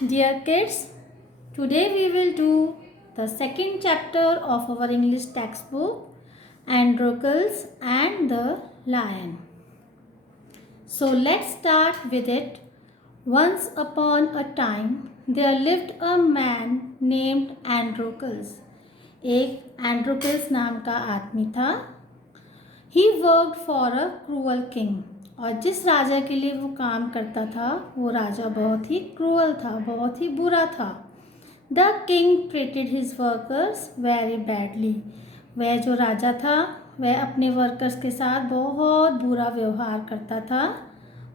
Dear kids, today we will do the second chapter of our English textbook, Androcles and the Lion. So let's start with it. Once upon a time, there lived a man named Androcles. एक एंड्रोकल्स नाम का आदमी था. He worked for a cruel king. और जिस राजा के लिए वो काम करता था वो राजा बहुत ही क्रूअल था, बहुत ही बुरा था. The king treated his workers very badly. वह जो राजा था वह अपने वर्कर्स के साथ बहुत बुरा व्यवहार करता था,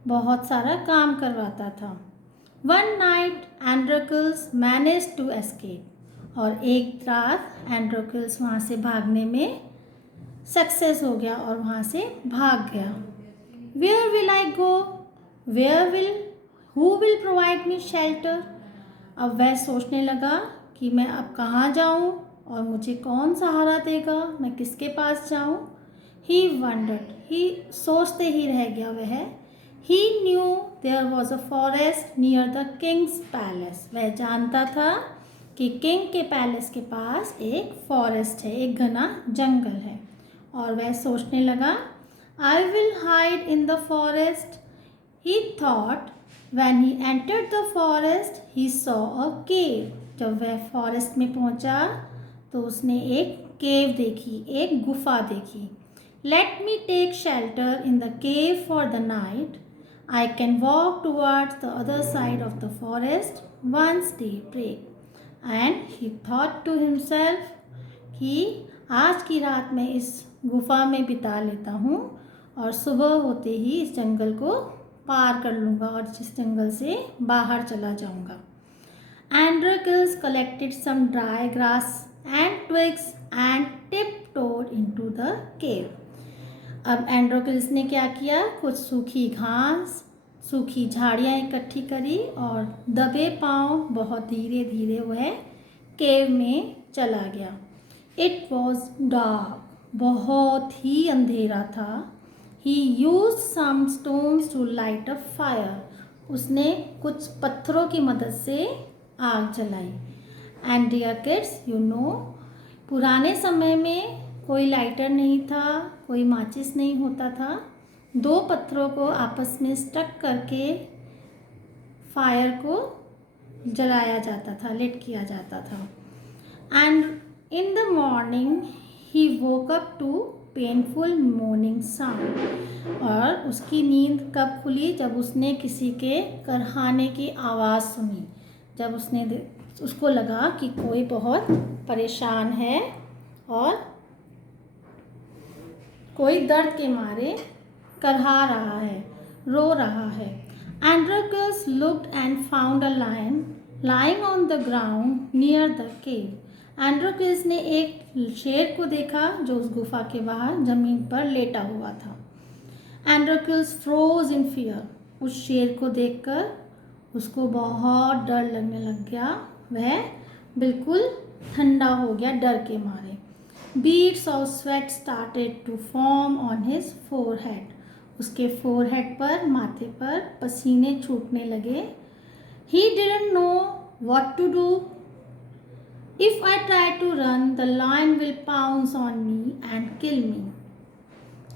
बहुत सारा काम करवाता था. One night Androcles manage to escape. और एक रात एंड्रोकल्स वहाँ से भागने में सक्सेस हो गया और वहाँ से भाग गया. Where will I go, where will, who will provide me shelter. अब वह सोचने लगा कि मैं अब कहाँ जाऊँ और मुझे कौन सहारा देगा, मैं किसके पास जाऊँ. ही वंडर्ड, ही सोचते ही रह गया वह. He knew there was a forest near the king's palace. वह जानता था कि किंग के पैलेस के पास एक फॉरेस्ट है, एक घना जंगल है. और वह सोचने लगा I will hide in the forest. He thought. When he entered the forest he saw a cave. जब वह फॉरेस्ट में पहुंचा तो उसने एक केव देखी, एक गुफा देखी. Let me take shelter in the cave for the night. I can walk towards the other side of the forest once day break. And he thought to himself कि आज की रात मैं इस गुफा में बिता लेता हूँ और सुबह होते ही इस जंगल को पार कर लूँगा और इस जंगल से बाहर चला जाऊँगा. Androcles collected some dry grass and twigs and tiptoed into the cave. अब एंड्रोकल्स ने क्या किया, कुछ सूखी घास, सूखी झाड़ियाँ इकट्ठी करी और दबे पांव बहुत धीरे धीरे वह केव में चला गया. इट वॉज डार्क, बहुत ही अंधेरा था. He use some stones to light a fire. उसने कुछ पत्थरों की मदद से आग जलाई. And dear kids, you know, पुराने समय में कोई लाइटर नहीं था, कोई माचिस नहीं होता था. दो पत्थरों को आपस में स्टक करके फायर को जलाया जाता था, लिट किया जाता था. And in the morning he woke up to painful morning sound. और उसकी नींद कब खुली, जब उसने किसी के करहाने की आवाज़ सुनी. जब उसको लगा कि कोई बहुत परेशान है और कोई दर्द के मारे करहा रहा है, रो रहा है. Androcles looked and found a lion lying on the ground near the cave. Androcles ने एक शेर को देखा जो उस गुफा के बाहर जमीन पर लेटा हुआ था. Androcles froze in fear. उस शेर को देखकर उसको बहुत डर लगने लग गया. वह बिल्कुल ठंडा हो गया डर के मारे. Beads of sweat started to form on his forehead. उसके forehead पर, माथे पर पसीने छूटने लगे. He didn't know what to do. If I try to run, the lion will pounce on me and kill me.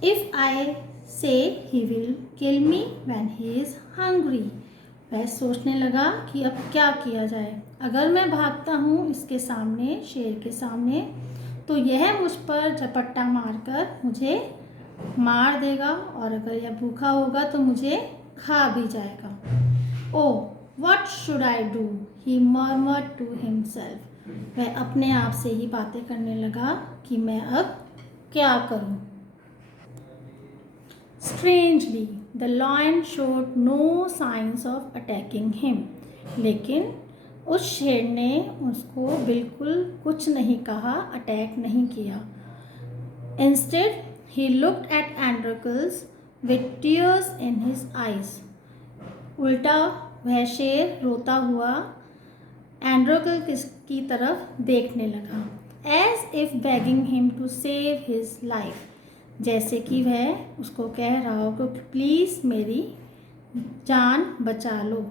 If I say he will kill me when he is hungry. वह सोचने लगा कि अब क्या किया जाए. अगर मैं भागता हूँ इसके सामने, शेर के सामने, तो यह मुझ पर झपट्टा मारकर मुझे मार देगा और अगर यह भूखा होगा तो मुझे खा भी जाएगा. Oh, what should I do, he murmured to himself. वह अपने आप से ही बातें करने लगा कि मैं अब क्या करूं. Strangely the lion showed no signs of attacking him. लेकिन उस शेर ने उसको बिल्कुल कुछ नहीं कहा, अटैक नहीं किया. Instead he looked at Androcles with tears in his eyes. उल्टा वह शेर रोता हुआ एंड्रोकल की तरफ देखने लगा. As if begging him to save his life. जैसे कि वह उसको कह रहा हो कि प्लीज़ मेरी जान बचा लो.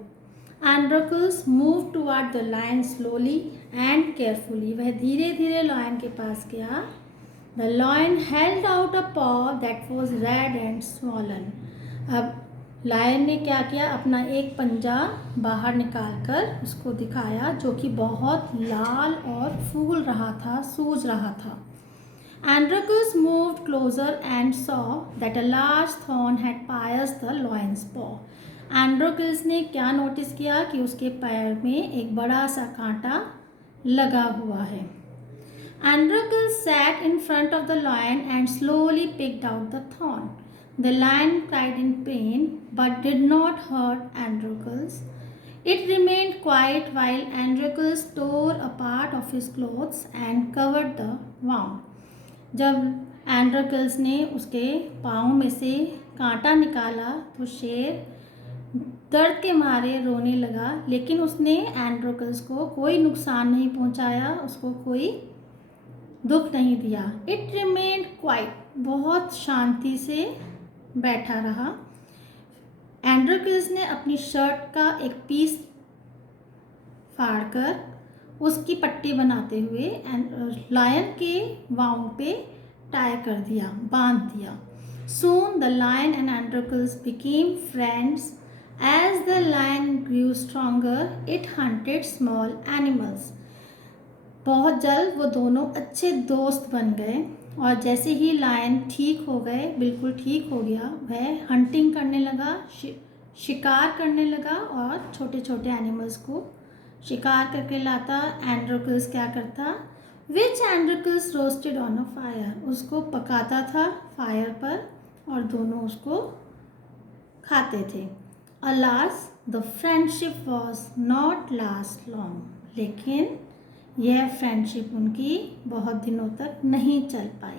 Androcles move toward the lion slowly and carefully. वह धीरे धीरे लायन के पास गया। The lion held out a paw that was red and swollen. अब लायन ने क्या किया, अपना एक पंजा बाहर निकाल कर उसको दिखाया, जो कि बहुत लाल और फूल रहा था, सूज रहा था। Androcles moved closer and saw that a large thorn had pierced the lion's paw. Androcles ने क्या नोटिस किया कि उसके पैर में एक बड़ा सा कांटा लगा हुआ है। Androcles sat in front of the lion and slowly picked out the thorn. The lion cried in pain but did not hurt Androcles. It remained quiet while Androcles tore a part of his clothes and covered the wound. जब एंड्रोकल्स ने उसके पाँव में से कांटा निकाला तो शेर दर्द के मारे रोने लगा, लेकिन उसने एंड्रोकल्स को कोई नुकसान नहीं पहुंचाया, उसको कोई दुख नहीं दिया। इट रिमेन्ड क्वाइट, बहुत शांति से बैठा रहा। एंड्रोकल्स ने अपनी शर्ट का एक पीस फाड़कर उसकी पट्टी बनाते हुए लायन के वाउंड पे टाई कर दिया, बांध दिया। Soon the lion and Androcles became friends. As the lion grew stronger, it hunted small animals. बहुत जल्द वो दोनों अच्छे दोस्त बन गए और जैसे ही लायन ठीक हो गए, बिल्कुल ठीक हो गया, वह हंटिंग करने लगा, शिकार करने लगा और छोटे छोटे एनिमल्स को शिकार करके लाता। एंड्रोकल्स क्या करता, विच एंड्रोकल्स रोस्टेड ऑन अ फायर, उसको पकाता था फायर पर और दोनों उसको खाते थे। Alas the friendship was not last long, लेकिन यह फ्रेंडशिप उनकी बहुत दिनों तक नहीं चल पाई।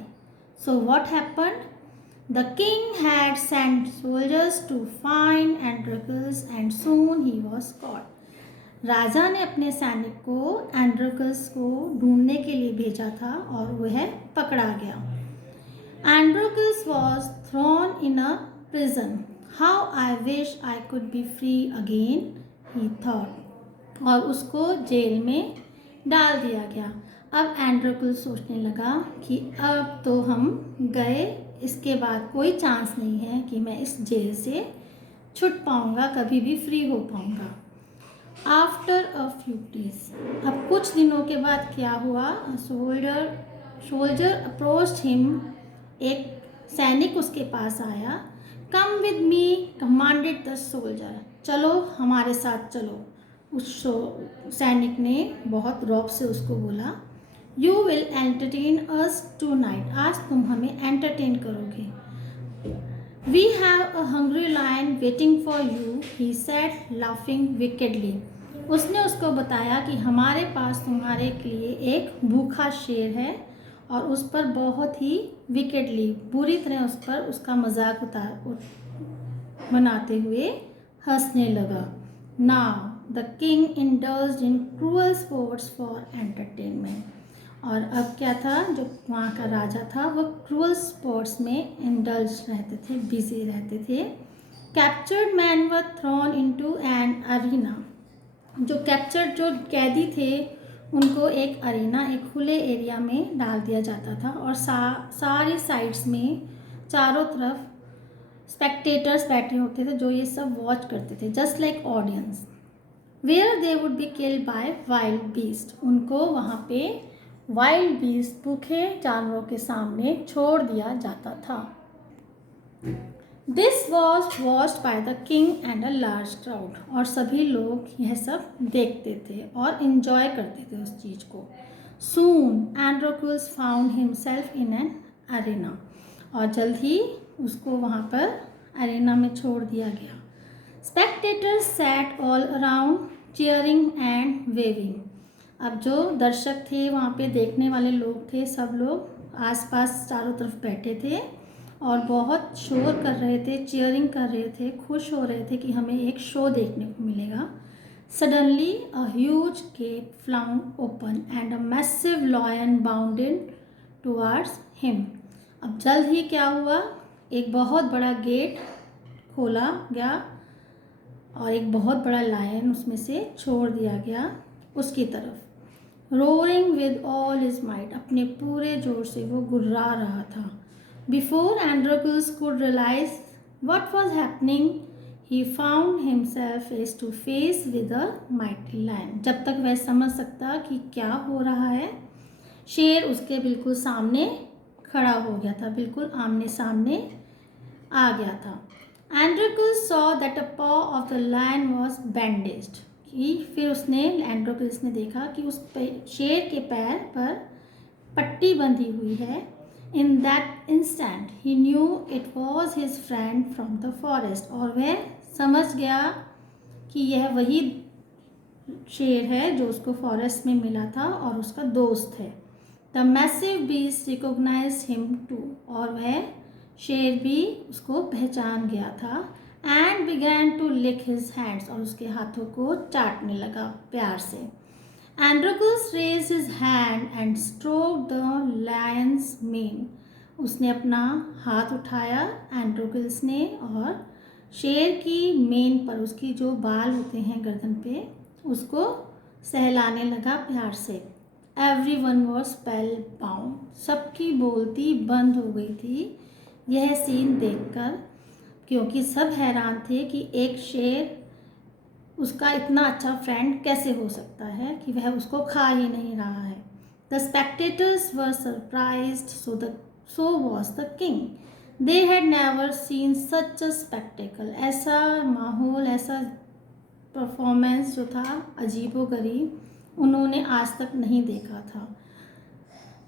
So what happen, the king had sent soldiers to find Androcles and soon he was caught. राजा ने अपने सैनिक को एंड्रोकल्स को ढूंढने के लिए भेजा था और वह पकड़ा गया। Androcles was thrown in a prison, how I wish I could be free again, he thought, और उसको जेल में डाल दिया गया। अब एंड्रोकल्स सोचने लगा कि अब तो हम गए, इसके बाद कोई चांस नहीं है कि मैं इस जेल से छूट पाऊंगा, कभी भी फ्री हो पाऊंगा। आफ्टर अ फ्यू डेज, अब कुछ दिनों के बाद क्या हुआ, सोल्जर अप्रोच्ड हिम, एक सैनिक उसके पास आया। Come with me commanded the soldier, चलो हमारे साथ चलो। उस सैनिक ने बहुत रौब से उसको बोला, you will entertain us tonight, आज तुम हमें एंटरटेन करोगे। We have a hungry lion waiting for you, he said laughing wickedly. उसने उसको बताया कि हमारे पास तुम्हारे लिए एक भूखा शेर है, और उस पर बहुत ही विकेडली, बुरी तरह उस पर उसका मजाक बनाते हुए हंसने लगा। Now the king indulged in cruel sports for entertainment, और अब क्या था, जो वहाँ का राजा था वो क्रूअल स्पोर्ट्स में इंडल्ज रहते थे, बिजी रहते थे। Captured man were throne into an arena, जो कैदी थे उनको एक अरीना, एक खुले एरिया में डाल दिया जाता था, और सारी साइड्स में चारों तरफ स्पेक्टेटर्स बैठे होते थे जो ये सब वॉच करते थे, just like audience. Where they would be killed by wild beast, उनको वहाँ पे वाइल्ड बीस्ट, भूखे जानवरों के सामने छोड़ दिया जाता था। This was watched by the king and a large crowd, और सभी लोग यह सब देखते थे और इन्जॉय करते थे उस चीज़ को। Soon Androcles found himself in an arena, और जल्द ही उसको वहाँ पर अरेना में छोड़ दिया गया। Spectators sat all around cheering and waving, अब जो दर्शक थे, वहाँ पे देखने वाले लोग थे, सब लोग आसपास चारों तरफ बैठे थे और बहुत शोर कर रहे थे, चीयरिंग कर रहे थे, खुश हो रहे थे कि हमें एक शो देखने को मिलेगा। Suddenly a huge gate flung open and a massive lion bounded towards him, अब जल्द ही क्या हुआ, एक बहुत बड़ा गेट खोला गया और एक बहुत बड़ा लायन उसमें से छोड़ दिया गया उसकी तरफ। Roaring with all his might, अपने पूरे जोर से वो गुर्रा रहा था। Before Androcles could realize what was happening he found himself face to face with a mighty lion. जब तक वह समझ सकता कि क्या हो रहा है, शेर उसके बिल्कुल सामने खड़ा हो गया था, बिल्कुल आमने सामने आ गया था। एंड्रोकल्स सॉ दैट अ पॉ ऑफ द लायन वाज बैंडेज्ड, कि फिर एंड्रोकल्स ने देखा कि उस शेर के पैर पर पट्टी बंधी हुई है। In that instant he knew it was his friend from the forest, और वह समझ गया कि यह वही शेर है जो उसको फॉरेस्ट में मिला था और उसका दोस्त है। The massive beast recognized him too, और वह शेर भी उसको पहचान गया था। And began to lick his hands, और उसके हाथों को चाटने लगा प्यार से। Androcles raise his hand and stroke the lion's mane, उसने अपना हाथ उठाया एंड्रोकल्स ने और शेर की मेन पर, उसकी जो बाल होते हैं गर्दन पे, उसको सहलाने लगा प्यार से। एवरीवन वाज स्पेल बाउंड, सबकी बोलती बंद हो गई थी यह सीन देखकर, क्योंकि सब हैरान थे कि एक शेर उसका इतना अच्छा फ्रेंड कैसे हो सकता है कि वह उसको खा ही नहीं रहा है। The spectators were surprised, so was the king. They had never seen such a spectacle, ऐसा माहौल, ऐसा परफॉर्मेंस जो था अजीबोगरीब, उन्होंने आज तक नहीं देखा था।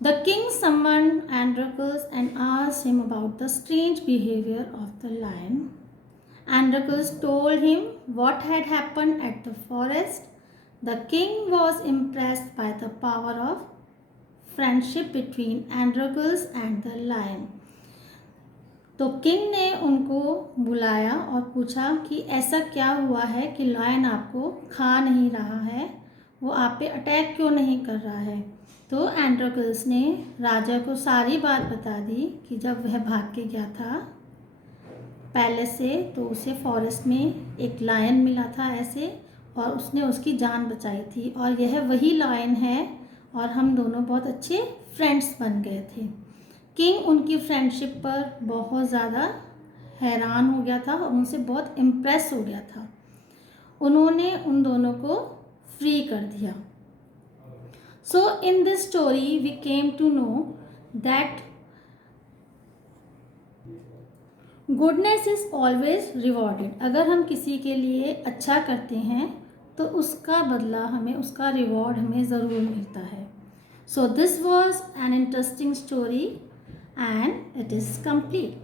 The king summoned Androcles and asked him about the strange behavior of the lion. Androcles told him what had happened at the forest. The king was impressed by the power of friendship between Androcles and the lion. तो king ने उनको बुलाया और पूछा कि ऐसा क्या हुआ है कि लायन आपको खा नहीं रहा है, वो आप पे अटैक क्यों नहीं कर रहा है। तो एंड्रोकल्स ने राजा को सारी बात बता दी कि जब वह भाग के गया था पैलेस से, तो उसे फॉरेस्ट में एक लायन मिला था ऐसे, और उसने उसकी जान बचाई थी, और यह वही लायन है, और हम दोनों बहुत अच्छे फ्रेंड्स बन गए थे। किंग उनकी फ्रेंडशिप पर बहुत ज़्यादा हैरान हो गया था और उनसे बहुत इम्प्रेस हो गया था। उन्होंने उन दोनों को फ्री कर दिया। So in this story we came to know that goodness is always rewarded. अगर हम किसी के लिए अच्छा करते हैं तो उसका बदला हमें, उसका रिवॉर्ड हमें ज़रूर मिलता है। So this was an interesting story and it is complete.